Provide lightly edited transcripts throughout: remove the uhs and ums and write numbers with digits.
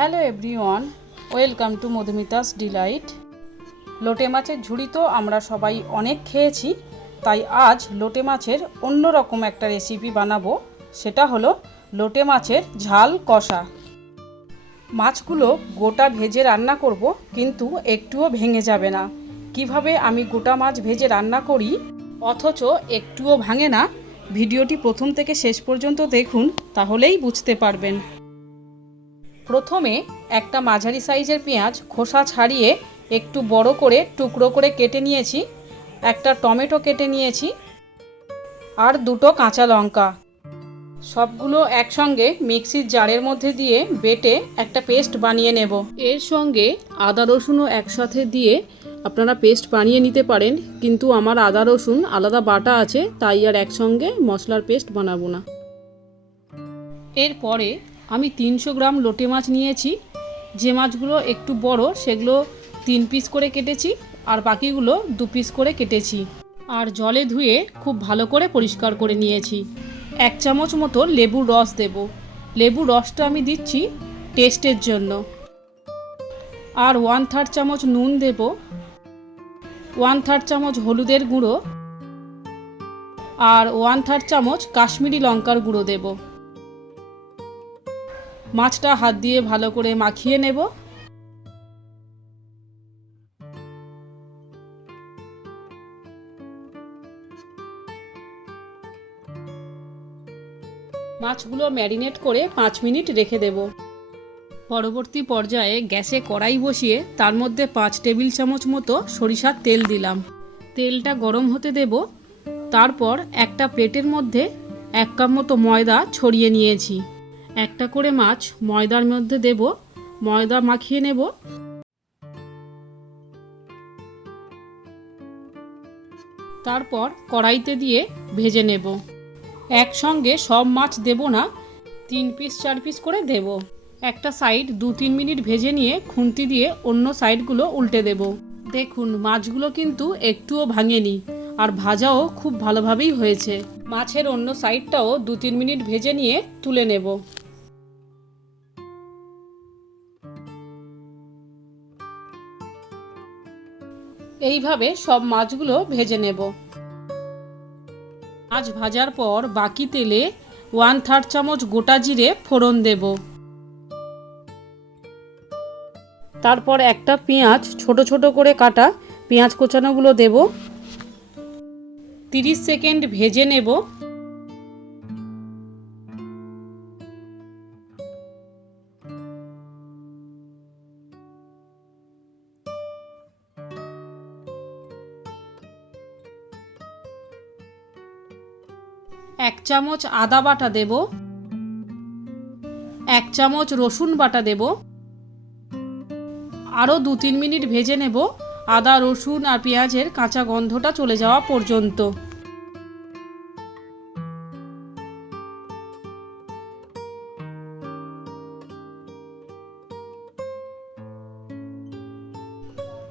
Hello everyone, welcome to Madhumita's delight. লোটে মাছের ঝুড়ি তো আমরা সবাই অনেক খেয়েছি, তাই আজ লোটে মাছের অন্য রকম একটা রেসিপি বানাবো। সেটা হলো লোটে মাছের ঝাল কষা। মাছগুলো গোটা ভেজে রান্না করব, কিন্তু একটুও ভেঙে যাবে না। কিভাবে আমি গোটা মাছ ভেজে রান্না করি অথচ একটুও ভাঙে না, ভিডিওটি প্রথম থেকে শেষ পর্যন্ত দেখুন, তাহলেই বুঝতে পারবেন। প্রথমে একটা মাঝারি সাইজের পেঁয়াজ খোসা ছাড়িয়ে একটু বড় করে টুকরো করে কেটে নিয়েছি, একটা টমেটো কেটে নিয়েছি আর দুটো কাঁচা লঙ্কা। সবগুলো একসঙ্গে মিক্সির জারের মধ্যে দিয়ে বেটে একটা পেস্ট বানিয়ে নেব। এর সঙ্গে আদা রসুনও একসাথে দিয়ে আপনারা পেস্ট বানিয়ে নিতে পারেন, কিন্তু আমার আদা রসুন আলাদা বাটা আছে, তাই আর একসঙ্গে মশলার পেস্ট বানাবো না। এরপরে আমি 300 গ্রাম লোটে মাছ নিয়েছি। যে মাছগুলো একটু বড় সেগুলো 3 পিস করে কেটেছি, আর বাকিগুলো 2 পিস করে কেটেছি। আর জলে ধুয়ে খুব ভালো করে পরিষ্কার করে নিয়েছি। 1 চামচ মতো লেবুর রস দেব। লেবুর রসটা আমি দিচ্ছি টেস্টের জন্য। আর 1/3 চামচ নুন দেব, 1/3 চামচ হলুদের গুঁড়ো আর 1/3 চামচ কাশ্মীরি লঙ্কার গুঁড়ো দেব। মাছটা হাত দিয়ে ভালো করে মাখিয়ে নেব। মাছগুলো ম্যারিনেট করে 5 মিনিট রেখে দেব। পরবর্তী পর্যায়ে গ্যাসে কড়াই বসিয়ে তার মধ্যে 5 টেবিল চামচ মতো সরিষার তেল দিলাম। তেলটা গরম হতে দেব। তারপর একটা প্লেটের মধ্যে 1 কাপ মতো ময়দা ছড়িয়ে নিয়েছি। একটা করে মাছ ময়দার মধ্যে দেব, ময়দা মাখিয়ে নেব। তারপর কড়াইতে দিয়ে ভেজে নেব। একসঙ্গে সব মাছ দেব না, 3 পিস 4 পিস করে দেব। একটা সাইড 2-3 মিনিট ভেজে নিয়ে খুন্তি দিয়ে অন্য সাইডগুলো উল্টে দেব। দেখুন মাছগুলো কিন্তু একটুও ভাঙেনি, আর ভাজাও খুব ভালোভাবেই হয়েছে। মাছের অন্য সাইডটাও 2-3 মিনিট ভেজে নিয়ে তুলে নেব। এইভাবে সব মাছগুলো ভেজে নেব। মাছ ভাজার পর বাকি তেলে 1/3 চামচ গোটা জিরে ফোড়ন দেব। তারপর একটা পেঁয়াজ ছোট ছোট করে কাটা পেঁয়াজ কোচানোগুলো দেব। 30 সেকেন্ড ভেজে নেব। এক চামচ আদা বাটা দেব, 1 চামচ রসুন বাটা দেব। আরও 2-3 মিনিট ভেজে নেব, আদা রসুন আর পেঁয়াজের কাঁচা গন্ধটা চলে যাওয়া পর্যন্ত।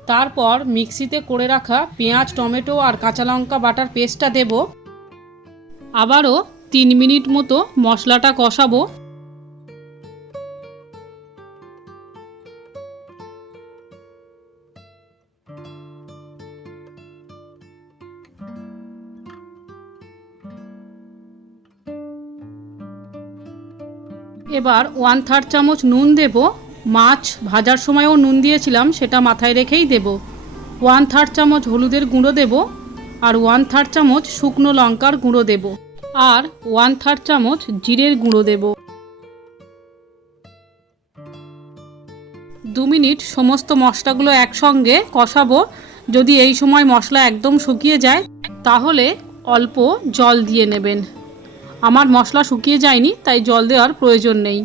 তারপর মিক্সিতে করে রাখা পেঁয়াজ টমেটো আর কাঁচা লঙ্কা বাটার পেস্টটা দেব। আবারও 3 মিনিট মতো মশলাটা কষাবো। এবার 1/3 চামচ নুন দেব। মাছ ভাজার সময়ও নুন দিয়েছিলাম, সেটা মাথায় রেখেই দেব। 1/3 চামচ হলুদের গুঁড়ো দেব, আর 1/3 চামচ শুকনো লঙ্কার গুঁড়ো দেব, আর 1/3 চামচ জিরের গুঁড়ো দেব। 2 মিনিট সমস্ত মশলাগুলো একসঙ্গে কষাবো। যদি এই সময় মশলা একদম শুকিয়ে যায় তাহলে অল্প জল দিয়ে নেবেন। আমার মশলা শুকিয়ে যায়নি, তাই জল দেওয়ার প্রয়োজন নেই।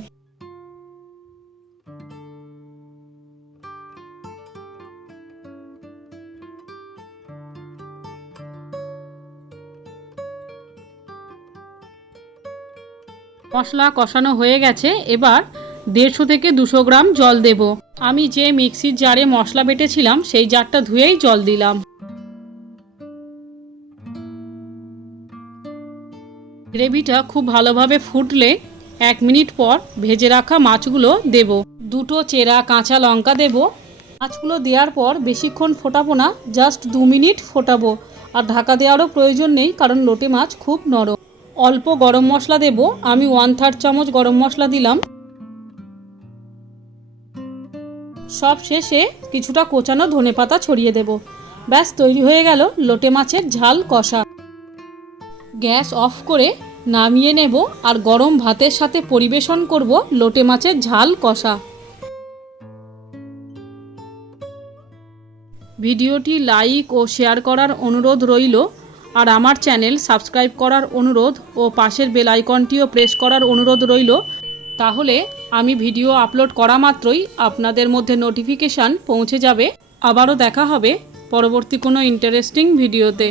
মশলা কষানো হয়ে গেছে। এবার 150 থেকে 200 গ্রাম জল দেব। আমি যে মিক্সির জারে মশলা বেটেছিলাম সেই জারটা ধুয়েই জল দিলাম। গ্রেভিটা খুব ভালোভাবে ফুটলে 1 মিনিট পর ভেজে রাখা মাছগুলো দেব। 2টো চেরা কাঁচা লঙ্কা দেব। মাছগুলো দেওয়ার পর বেশিক্ষণ ফোটাবো না, জাস্ট 2 মিনিট ফোটাবো। আর ঢাকা দেওয়ারও প্রয়োজন নেই, কারণ লোটে মাছ খুব নরম। অল্প গরম মশলা দেব, আমি 1/3 চামচ গরম মশলা দিলাম। সব শেষে কিছুটা কোচানো ধনেপাতা ছড়িয়ে দেব। ব্যাস তৈরি হয়ে গেল লোটে মাছের ঝাল কষা। গ্যাস অফ করে নামিয়ে নেব আর গরম ভাতের সাথে পরিবেশন করব লোটে মাছের ঝাল কষা। ভিডিওটি লাইক ও শেয়ার করার অনুরোধ রইল, আর আমার চ্যানেল সাবস্ক্রাইব করার অনুরোধ ও পাশের বেল আইকনটিও প্রেস করার অনুরোধ রইল। তাহলে আমি ভিডিও আপলোড করা মাত্রই আপনাদের মধ্যে নোটিফিকেশান পৌঁছে যাবে। আবারও দেখা হবে পরবর্তী কোনো ইন্টারেস্টিং ভিডিওতে।